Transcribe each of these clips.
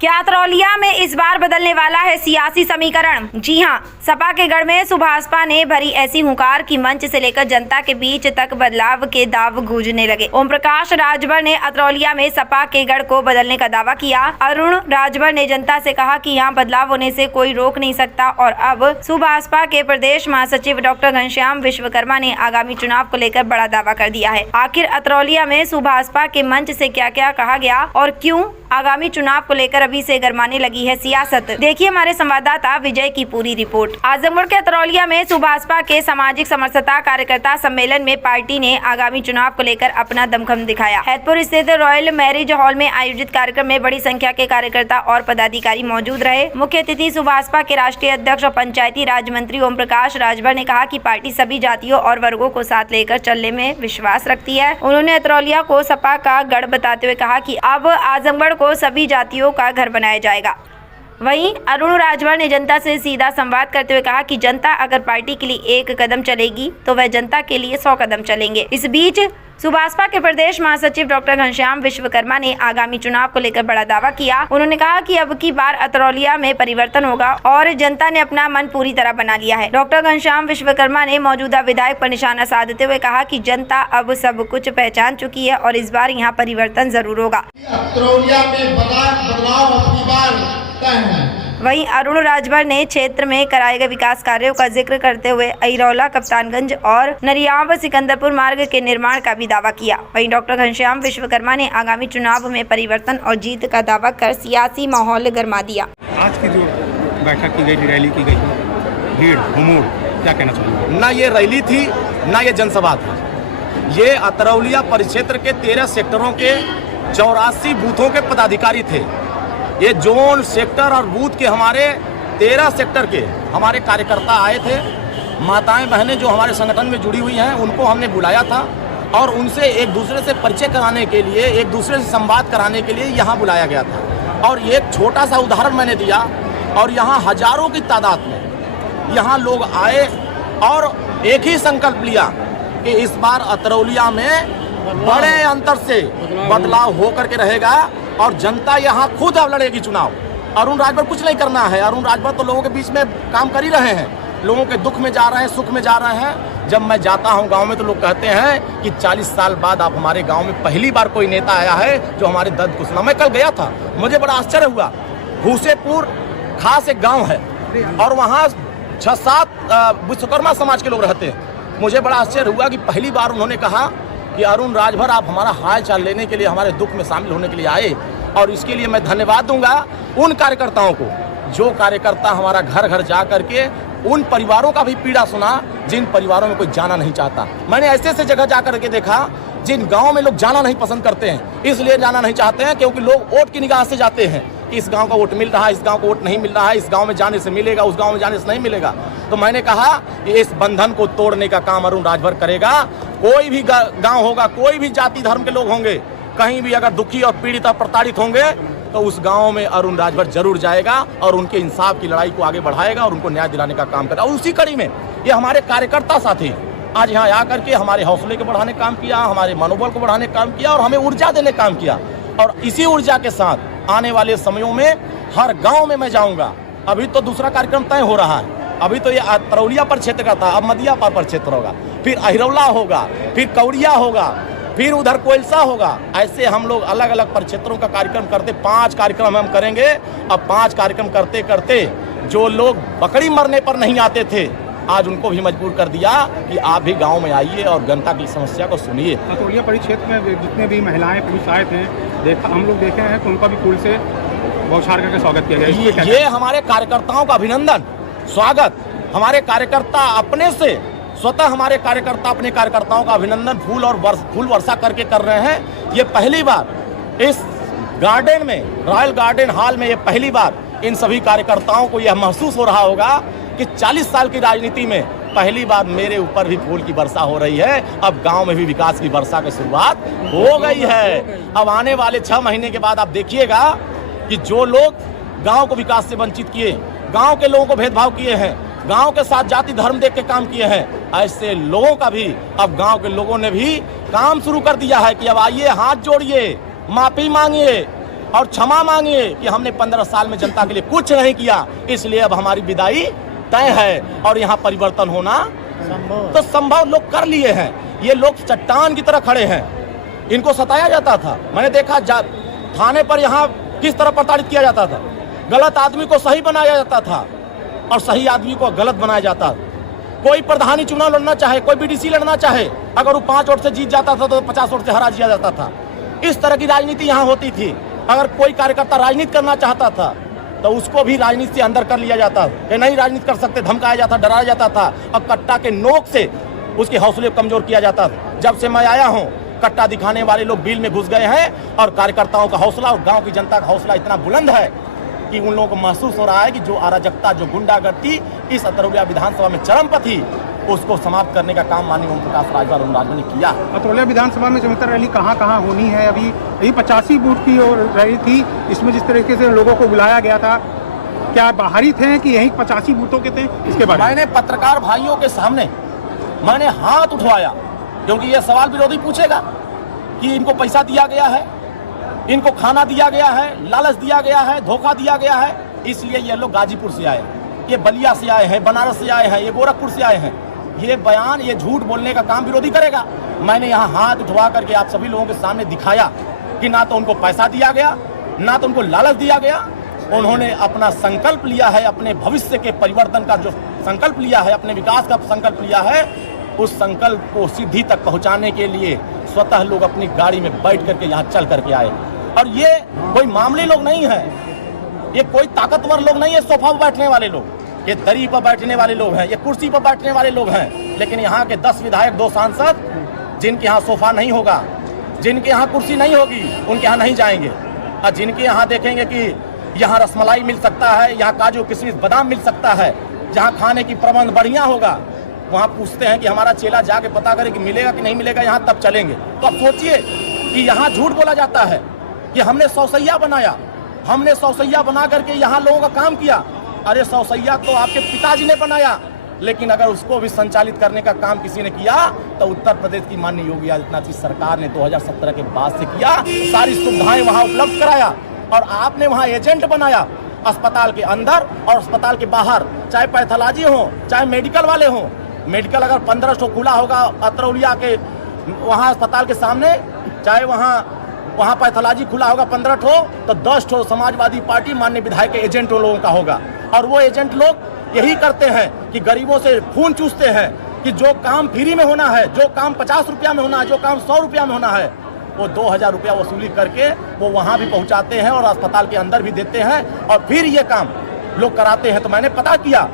क्या अतरौलिया में इस बार बदलने वाला है सियासी समीकरण? जी हां, सपा के गढ़ में सुभाषपा ने भरी ऐसी हुंकार कि मंच से लेकर जनता के बीच तक बदलाव के दाव गूंजने लगे। ओम प्रकाश राजभर ने अतरौलिया में सपा के गढ़ को बदलने का दावा किया। अरुण राजभर ने जनता से कहा कि यहां बदलाव होने से कोई रोक नहीं सकता और अब सुभाषपा के प्रदेश महासचिव डॉक्टर घनश्याम विश्वकर्मा ने आगामी चुनाव को लेकर बड़ा दावा कर दिया है। आखिर अतरौलिया में सुभाषपा के मंच से क्या क्या कहा गया और क्यों आगामी चुनाव को लेकर अभी से गरमाने लगी है सियासत? देखिए हमारे संवाददाता विजय की पूरी रिपोर्ट। आजमगढ़ के अतरौलिया में सुभाषपा के सामाजिक समरसता कार्यकर्ता सम्मेलन में पार्टी ने आगामी चुनाव को लेकर अपना दमखम दिखाया। हैदपुर स्थित रॉयल मैरिज हॉल में आयोजित कार्यक्रम में बड़ी संख्या के कार्यकर्ता और पदाधिकारी मौजूद रहे। मुख्य अतिथि सुभाषपा के राष्ट्रीय अध्यक्ष और पंचायती राज मंत्री ओम प्रकाश राजभर ने कहा कि पार्टी सभी जातियों और वर्गों को साथ लेकर चलने में विश्वास रखती है। उन्होंने अतरौलिया को सपा का गढ़ बताते हुए कहा कि अब आजमगढ़ को सभी जातियों का घर बनाया जाएगा। वहीं अरुण राजभर ने जनता से सीधा संवाद करते हुए कहा कि जनता अगर पार्टी के लिए एक कदम चलेगी तो वह जनता के लिए 100 कदम चलेंगे। इस बीच सुभाषपा के प्रदेश महासचिव डॉक्टर घनश्याम विश्वकर्मा ने आगामी चुनाव को लेकर बड़ा दावा किया। उन्होंने कहा कि अब की बार अतरौलिया में परिवर्तन होगा और जनता ने अपना मन पूरी तरह बना लिया है। डॉक्टर घनश्याम विश्वकर्मा ने मौजूदा विधायक पर निशाना साधते हुए कहा कि जनता अब सब कुछ पहचान चुकी है और इस बार यहाँ परिवर्तन जरूर होगा। अतरौलिया में बदलाव अपनी बार तय है। वहीं अरुण राजभर ने क्षेत्र में कराए गए विकास कार्यों का जिक्र करते हुए अहिरौला, कप्तानगंज और नरियाव सिकंदरपुर मार्ग के निर्माण का भी दावा किया। वहीं डॉक्टर घनश्याम विश्वकर्मा ने आगामी चुनाव में परिवर्तन और जीत का दावा कर सियासी माहौल गरमा दिया। आज की जो बैठक की गई, रैली की गई, भीड़ हुमूड़, क्या कहना चाहिए? ना ये रैली थी ना ये जनसभा था। ये अतरौलिया परिक्षेत्र के 13 सेक्टरों के 84 बूथों के पदाधिकारी थे। ये जोन, सेक्टर और बूथ के हमारे 13 सेक्टर के हमारे कार्यकर्ता आए थे। माताएं बहनें जो हमारे संगठन में जुड़ी हुई हैं उनको हमने बुलाया था और उनसे एक दूसरे से परिचय कराने के लिए, एक दूसरे से संवाद कराने के लिए यहाँ बुलाया गया था। और एक छोटा सा उदाहरण मैंने दिया और यहाँ हजारों की तादाद में यहाँ लोग आए और एक ही संकल्प लिया कि इस बार अतरौलिया में बड़े अंतर से बदलाव होकर के रहेगा और जनता यहाँ खुद अब लड़ेगी चुनाव। अरुण राजभर कुछ नहीं करना है। अरुण राजभर तो लोगों के बीच में काम कर ही रहे हैं, लोगों के दुख में जा रहे हैं, सुख में जा रहे हैं। जब मैं जाता हूँ गांव में तो लोग कहते हैं कि 40 साल बाद आप हमारे गांव में पहली बार कोई नेता आया है जो हमारे दर्द को सुना। मैं कल गया था, मुझे बड़ा आश्चर्य हुआ। भूसेपुर खास एक गाँव है और वहाँ 6-7 विश्वकर्मा समाज के लोग रहते हैं। मुझे बड़ा आश्चर्य हुआ कि पहली बार उन्होंने कहा कि अरुण राजभर आप हमारा हाल चाल लेने के लिए, हमारे दुख में शामिल होने के लिए आए। और इसके लिए मैं धन्यवाद दूंगा उन कार्यकर्ताओं को जो कार्यकर्ता हमारा घर घर जा करके उन परिवारों का भी पीड़ा सुना जिन परिवारों में कोई जाना नहीं चाहता। मैंने ऐसे ऐसे जगह जा करके देखा जिन गाँव में लोग जाना नहीं पसंद करते हैं। इसलिए जाना नहीं चाहते हैं क्योंकि लोग वोट की निगाह से जाते हैं कि इस गांव का वोट मिल रहा है, इस गांव को वोट नहीं मिल रहा है, इस गांव में जाने से मिलेगा, उस गांव में जाने से नहीं मिलेगा। तो मैंने कहा कि इस बंधन को तोड़ने का काम अरुण राजभर करेगा। कोई भी गांव होगा, कोई भी जाति धर्म के लोग होंगे, कहीं भी अगर दुखी और पीड़ित और प्रताड़ित होंगे तो उस गांव में अरुण राजभर जरूर जाएगा और उनके इंसाफ की लड़ाई को आगे बढ़ाएगा और उनको न्याय दिलाने का काम करेगा। और उसी कड़ी में ये हमारे कार्यकर्ता साथी आज यहाँ आकर के हमारे हौसले को बढ़ाने का काम किया, हमारे मनोबल को बढ़ाने का काम किया और हमें ऊर्जा देने का काम किया। और इसी ऊर्जा के साथ आने वाले समयों में हर गांव में मैं जाऊंगा। अभी तो दूसरा कार्यक्रम तय हो रहा है। अभी तो ये अतरौलिया पर क्षेत्र का था, अब मदिया पर क्षेत्र होगा, फिर अहिरौला होगा, फिर कौड़िया होगा, फिर उधर कोयलसा होगा। ऐसे हम लोग अलग अलग परिक्षेत्रों का कार्यक्रम करते 5 कार्यक्रम हम करेंगे। अब 5 कार्यक्रम करते करते जो लोग बकरी मरने पर नहीं आते थे आज उनको भी मजबूर कर दिया कि आप भी गांव में आइए और जनता की समस्या को सुनिए। अतरौलिया परिक्षेत्र में जितने भी महिलाएं पुरुष आए थे, हम लोग देखे हैं तो उनका भी फूल से बौछार करके स्वागत किया गया। ये हमारे कार्यकर्ताओं का अभिनंदन, स्वागत। हमारे कार्यकर्ता अपने से स्वतः हमारे कार्यकर्ता अपने कार्यकर्ताओं का अभिनंदन फूल वर्षा करके कर रहे हैं। ये पहली बार इस गार्डन में, रॉयल गार्डन हॉल में, ये पहली बार इन सभी कार्यकर्ताओं को यह महसूस हो रहा होगा कि 40 साल की राजनीति में पहली बार मेरे ऊपर भी फूल की वर्षा हो रही है। अब गांव में भी विकास की वर्षा की शुरुआत हो गई है। अब आने वाले 6 महीने के बाद आप देखिएगा कि जो लोग गांव को विकास से वंचित किए, गांव के लोगों को भेदभाव किए हैं, गांव के साथ जाति धर्म देख के काम किए हैं, ऐसे लोगों का भी अब गांव के लोगों ने भी काम शुरू कर दिया है कि अब आइए, हाथ जोड़िए, माफी मांगिए, और क्षमा मांगिए कि हमने 15 साल में जनता के लिए कुछ नहीं किया, इसलिए अब हमारी विदाई तय है और यहाँ परिवर्तन होना तो संभव लोग कर लिए हैं। ये लोग चट्टान की तरह खड़े हैं, इनको सताया जाता था। मैंने देखा थाने पर यहाँ किस तरह प्रताड़ित किया जाता था, गलत आदमी को सही बनाया जाता था और सही आदमी को गलत बनाया जाता। कोई प्रधानी चुनाव लड़ना चाहे, कोई बीडीसी लड़ना चाहे, अगर वो 5 वोट से जीत जाता था तो 50 वोट से हरा दिया जाता था। इस तरह की राजनीति यहाँ होती थी। अगर कोई कार्यकर्ता राजनीति करना चाहता था तो उसको भी राजनीति से अंदर कर लिया जाता कि नहीं राजनीति कर सकते, धमकाया जाता, डराया जाता था और कट्टा के नोक से उसके हौसले को कमजोर किया जाता था। जब से मैं आया हूँ, कट्टा दिखाने वाले लोग बिल में घुस गए हैं और कार्यकर्ताओं का हौसला और गांव की जनता का हौसला इतना बुलंद है कि उन लोगों को महसूस हो रहा है कि जो अराजकता, जो गुंडागर्दी इस अतरौलिया विधानसभा में चरम पर थी, उसको समाप्त करने का काम माननीय ओम प्रकाश राजभर ने किया। अतरौलिया विधानसभा में समिति रैली कहाँ कहाँ होनी है? अभी यही 85 बूथ की रैली थी, इसमें जिस तरीके से लोगों को बुलाया गया था, क्या बाहरी थे कि यही 85 बूथों के थे? इसके बारे में मैंने पत्रकार भाइयों के सामने मैंने हाथ उठवाया, क्योंकि ये सवाल विरोधी पूछेगा कि इनको पैसा दिया गया है, इनको खाना दिया गया है, लालच दिया गया है, धोखा दिया गया है, इसलिए ये लोग गाजीपुर से आए, ये बलिया से आए हैं, बनारस से आए हैं, ये गोरखपुर से आए हैं। ये बयान, ये झूठ बोलने का काम विरोधी करेगा। मैंने यहाँ हाथ उठवा करके आप सभी लोगों के सामने दिखाया कि ना तो उनको पैसा दिया गया, ना तो उनको लालच दिया गया। उन्होंने अपना संकल्प लिया है, अपने भविष्य के परिवर्तन का जो संकल्प लिया है, अपने विकास का संकल्प लिया है, उस संकल्प को सिद्धि तक पहुंचाने के लिए स्वतः लोग अपनी गाड़ी में बैठ करके यहाँ चल करके आए। और ये कोई मामूली लोग नहीं है, ये कोई ताकतवर लोग नहीं है, सोफा पर बैठने वाले लोग, ये दरी पर बैठने वाले लोग हैं, ये कुर्सी पर बैठने वाले लोग हैं। लेकिन यहाँ के 10 विधायक, 2 सांसद, जिनके यहाँ सोफा नहीं होगा, जिनके यहाँ कुर्सी नहीं होगी, उनके यहाँ नहीं जाएंगे। और जिनके यहाँ देखेंगे कि यहाँ रसमलाई मिल सकता है, यहाँ काजू किशमिश बादाम मिल सकता है, जहाँ खाने की प्रबंध बढ़िया होगा, वहाँ पूछते हैं कि हमारा चेला जाके पता करे कि मिलेगा कि नहीं मिलेगा यहाँ, तब चलेंगे। तो अब सोचिए कि यहाँ झूठ बोला जाता है कि हमने सौसैया बनाया, हमने सौसैया बना करके यहाँ लोगों का काम किया। अरे सौसैया तो आपके पिताजी ने बनाया, लेकिन अगर उसको भी संचालित करने का काम किसी ने किया तो उत्तर प्रदेश की माननीय योगी आदित्यनाथ की सरकार ने 2017 के बाद से किया। सारी सुविधाएं वहाँ उपलब्ध कराया और आपने वहाँ एजेंट बनाया, अस्पताल के अंदर और अस्पताल के बाहर, चाहे पैथोलॉजी हो, चाहे मेडिकल वाले हों। मेडिकल अगर 1500 खुला होगा अतरौलिया के वहाँ अस्पताल के सामने, चाहे वहाँ पैथोलॉजी खुला होगा 15 ठो, तो 10 ठो समाजवादी पार्टी माननीय विधायक के एजेंट लोगों का होगा। और वो एजेंट लोग यही करते हैं कि गरीबों से खून चूसते हैं कि जो काम फ्री में होना है, जो काम 50 रुपया में होना है, जो काम 100 रुपया में होना है, वो 2000 रुपया वसूली करके वो वहाँ भी पहुँचाते हैं और अस्पताल के अंदर भी देते हैं और फिर ये काम लोग कराते हैं। तो मैंने पता किया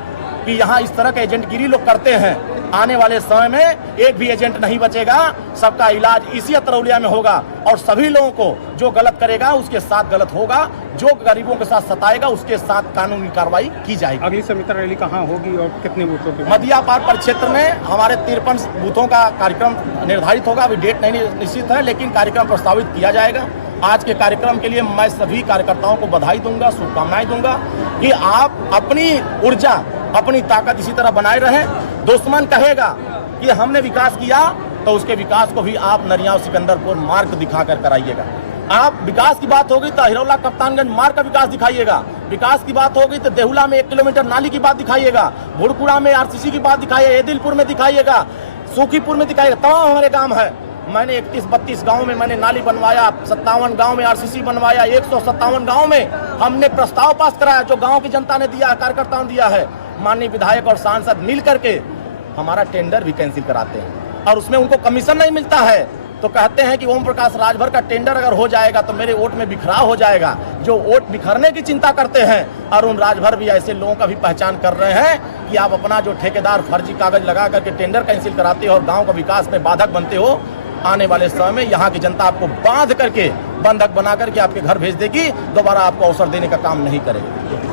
कि यहाँ इस तरह का एजेंटगिरी लोग करते हैं। आने वाले समय में एक भी एजेंट नहीं बचेगा, सबका इलाज इसी अतरौलिया में होगा और सभी लोगों को जो गलत करेगा उसके साथ गलत होगा, जो गरीबों के साथ सताएगा उसके साथ कानूनी कार्रवाई की जाएगी। अगली समिति रैली कहाँ होगी और कितने बूथों पे? मदियापार परिक्षेत्र में हमारे 53 बूथों का कार्यक्रम निर्धारित होगा। अभी डेट नहीं निश्चित है, लेकिन कार्यक्रम प्रस्तावित किया जाएगा। आज के कार्यक्रम के लिए मैं सभी कार्यकर्ताओं को बधाई दूंगा, शुभकामनाएं दूंगा कि आप अपनी ऊर्जा, अपनी ताकत इसी तरह बनाए रहें। दुश्मन कहेगा कि हमने विकास किया तो उसके विकास को भी आप नरियाव सिकंदरपुर मार्ग दिखाकर कराइएगा। आप विकास की बात होगी तो हिरौला कप्तानगंज मार्ग का विकास दिखाइएगा। विकास की बात होगी तो देहुला में 1 किलोमीटर नाली की बात दिखाइएगा, भुड़कुड़ा में आरसीसी की बात दिखाइएगा, एदिलपुर में दिखाइएगा, सूखीपुर में दिखाइएगा। तमाम हमारे गाँव है। मैंने 31-32 गाँव में मैंने नाली बनवाया, 57 गाँव में आरसीसी बनवाया, 157 गाँव में हमने प्रस्ताव पास कराया जो गाँव की जनता ने दिया है, कार्यकर्ताओं ने दिया है। माननीय विधायक और सांसद मिल करके हमारा टेंडर भी कैंसिल कराते हैं और उसमें उनको कमीशन नहीं मिलता है, तो कहते हैं कि ओम प्रकाश राजभर का टेंडर अगर हो जाएगा तो मेरे वोट में बिखराव हो जाएगा। जो वोट बिखरने की चिंता करते हैं, अरुण राजभर भी ऐसे लोगों का भी पहचान कर रहे हैं कि आप अपना जो ठेकेदार फर्जी कागज लगा करके टेंडर कैंसिल कराते हो और गाँव का विकास में बाधक बनते हो। आने वाले समय में यहाँ की जनता आपको बांध करके, बंधक बना करके आपके घर भेज देगी, दोबारा आपको अवसर देने का काम नहीं करेगी।